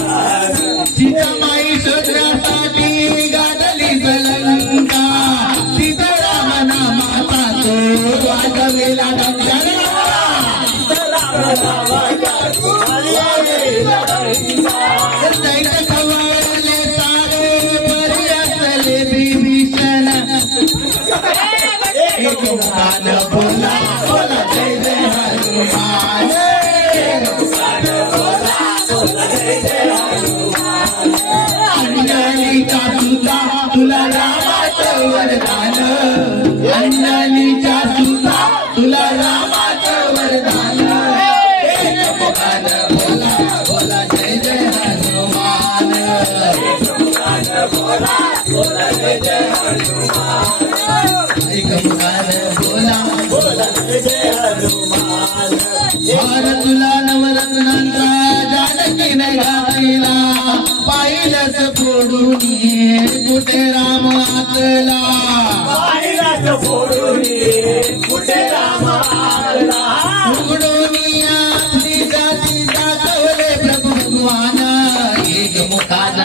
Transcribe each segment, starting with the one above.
तिच्या माई शोधण्यासाठी गाडली सलंका तिचा रामना माता तो वाजवेला खवळले सारे बरे असले विभीषण. एक कान बोला बोला जय जय हनुमान. बोला बोला जय जय सुता तुला रामाचं वरदान. अण्णालीच्या सुता तुला रामाचं वरदान. बोला बोला जय जय हनुमान बोला बोला जय जय हनुमान. बोला बोला जय जय कुठे राम आतला पाहिलाच फोडून कुठे राम आतला उघडून प्रभू भगवान. एक मुखाना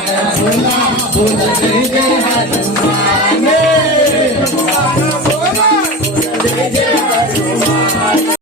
Oh,